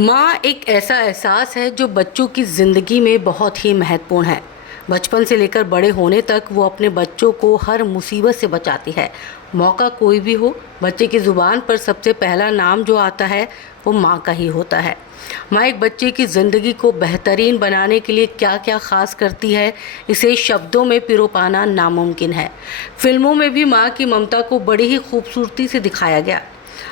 माँ एक ऐसा एहसास है जो बच्चों की ज़िंदगी में बहुत ही महत्वपूर्ण है। बचपन से लेकर बड़े होने तक वो अपने बच्चों को हर मुसीबत से बचाती है। मौका कोई भी हो, बच्चे की ज़ुबान पर सबसे पहला नाम जो आता है वो माँ का ही होता है। माँ एक बच्चे की ज़िंदगी को बेहतरीन बनाने के लिए क्या क्या ख़ास करती है, इसे शब्दों में पिरो पाना नामुमकिन है। फिल्मों में भी माँ की ममता को बड़ी ही खूबसूरती से दिखाया गया।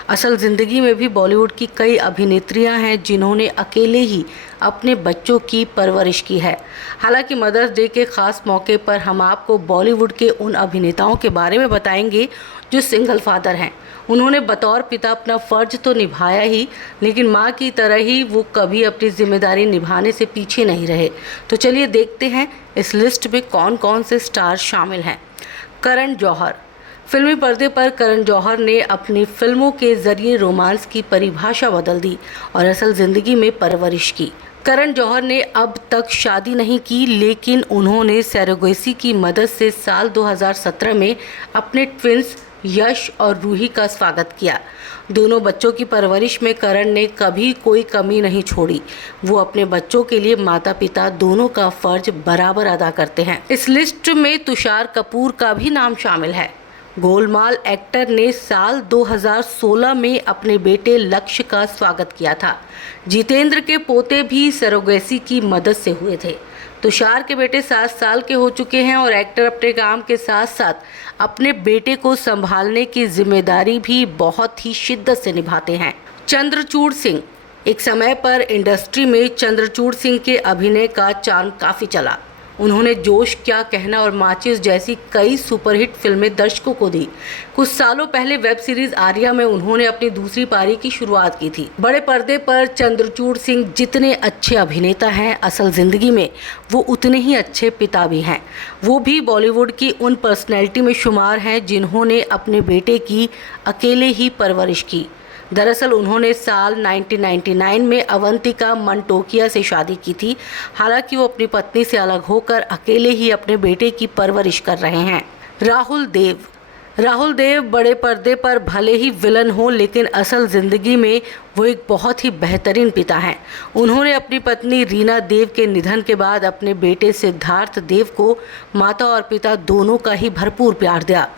असल ज़िंदगी में भी बॉलीवुड की कई अभिनेत्रियां हैं जिन्होंने अकेले ही अपने बच्चों की परवरिश की है। हालांकि मदर्स डे के ख़ास मौके पर हम आपको बॉलीवुड के उन अभिनेताओं के बारे में बताएंगे जो सिंगल फादर हैं। उन्होंने बतौर पिता अपना फ़र्ज तो निभाया ही, लेकिन माँ की तरह ही वो कभी अपनी जिम्मेदारी निभाने से पीछे नहीं रहे। तो चलिए देखते हैं इस लिस्ट में कौन कौन से स्टार शामिल हैं। करण जौहर। फिल्मी पर्दे पर करण जौहर ने अपनी फिल्मों के जरिए रोमांस की परिभाषा बदल दी और असल ज़िंदगी में परवरिश की। करण जौहर ने अब तक शादी नहीं की, लेकिन उन्होंने सरोगेसी की मदद से साल 2017 में अपने ट्विंस यश और रूही का स्वागत किया। दोनों बच्चों की परवरिश में करण ने कभी कोई कमी नहीं छोड़ी। वो अपने बच्चों के लिए माता पिता दोनों का फर्ज बराबर अदा करते हैं। इस लिस्ट में तुषार कपूर का भी नाम शामिल है। गोलमाल एक्टर ने साल 2016 में अपने बेटे लक्ष्य का स्वागत किया था। जितेंद्र के पोते भी सरोगेसी की मदद से हुए थे। तुषार के बेटे 7 साल के हो चुके हैं और एक्टर अपने काम के साथ साथ अपने बेटे को संभालने की जिम्मेदारी भी बहुत ही शिद्दत से निभाते हैं। चंद्रचूड़ सिंह। एक समय पर इंडस्ट्री में चंद्रचूड़ सिंह के अभिनय का चार्म काफ़ी चला। उन्होंने जोश, क्या कहना और माचिस जैसी कई सुपरहिट फिल्में दर्शकों को दी। कुछ सालों पहले वेब सीरीज आर्या में उन्होंने अपनी दूसरी पारी की शुरुआत की थी। बड़े पर्दे पर चंद्रचूड़ सिंह जितने अच्छे अभिनेता हैं, असल जिंदगी में वो उतने ही अच्छे पिता भी हैं। वो भी बॉलीवुड की उन पर्सनैलिटी में शुमार हैं जिन्होंने अपने बेटे की अकेले ही परवरिश की। दरअसल उन्होंने साल 1999 में अवंतिका मनटोकिया से शादी की थी। हालांकि वो अपनी पत्नी से अलग होकर अकेले ही अपने बेटे की परवरिश कर रहे हैं। राहुल देव बड़े पर्दे पर भले ही विलन हो, लेकिन असल ज़िंदगी में वो एक बहुत ही बेहतरीन पिता हैं। उन्होंने अपनी पत्नी रीना देव के निधन के बाद अपने बेटे सिद्धार्थ देव को माता और पिता दोनों का ही भरपूर प्यार दिया।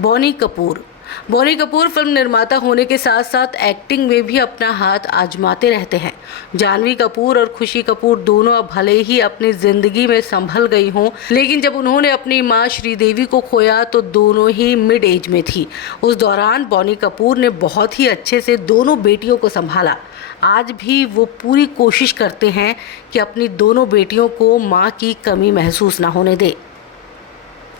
बॉनी कपूर फिल्म निर्माता होने के साथ साथ एक्टिंग में भी अपना हाथ आजमाते रहते हैं। जानवी कपूर और खुशी कपूर दोनों अब भले ही अपनी जिंदगी में संभल गई हों, लेकिन जब उन्होंने अपनी मां श्रीदेवी को खोया तो दोनों ही मिड एज में थी। उस दौरान बॉनी कपूर ने बहुत ही अच्छे से दोनों बेटियों को संभाला। आज भी वो पूरी कोशिश करते हैं कि अपनी दोनों बेटियों को मां की कमी महसूस ना होने दें।